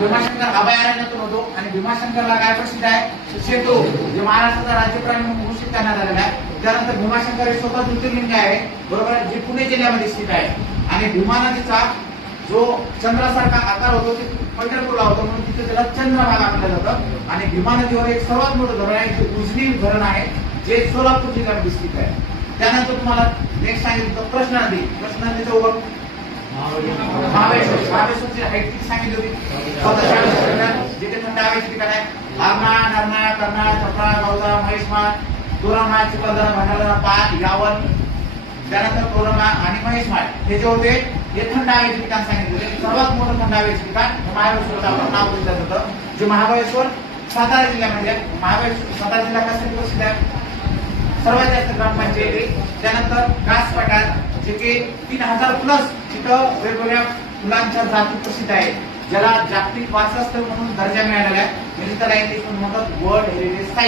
भीमाशंकर अभयारण्यातून होतो आणि भीमाशंकरला काय प्रसिद्ध आहे, सेतू जे महाराष्ट्राचा राज्य प्राणी म्हणून घोषित करण्यात आलेला आहे. त्यानंतर भीमाशंकर हे स्वतः ज्योतिर्लिंग आहे, बरोबर, जे पुणे जिल्ह्यामध्ये स्थित आहे. आणि भीमा नदीचा जो चंद्रासारखा आकार होतो ते पंढरपूरला होतो, म्हणून तिथे त्याला चंद्रभागा म्हटलं जातं. आणि भीमा नदीवर एक सर्वात मोठं धरण आहे जे उजनी धरण आहे, जे सोलापूर जिल्ह्यामध्ये स्थित आहे. त्यानंतर तुम्हाला नेक्स्ट सांगितलं कृष्णा नदीचा उगम महाबळेश्वरची हाईट किती सांगितली होती, जिथे थंड हवेचे ठिकाण आहे. आरणा, नरना, कर्नाळ, चपळा, गौदा, महिषमाळ, तोरणमाळ, चिखलदरा, भंडारा, पाट, यावल, त्यानंतर तोरणमाळ आणि महिषमाळ हे जे होते हे थंड हवेचे ठिकाण सांगितले. सर्वात मोठं थंड हवेचे ठिकाण महाबळेश्वरचं आपण नाव दिलं जातं, जे महाबळेश्वर सातारा जिल्ह्यामध्ये. महाबळेश्वर सातारा जिल्हा कशासाठी प्रसिद्ध आहे, सर्वात जास्त ग्रामपंचायती. त्यानंतर कास पठार जे की 3000 प्लस तिथं वेगवेगळ्या फुलांच्या जाती प्रसिद्ध आहेत, ज्याला जागतिक वारसा स्थळ म्हणून दर्जा मिळालेला आहे. म्हणजे त्याला एक म्हणतात वर्ल्ड हेरिटेज साईट.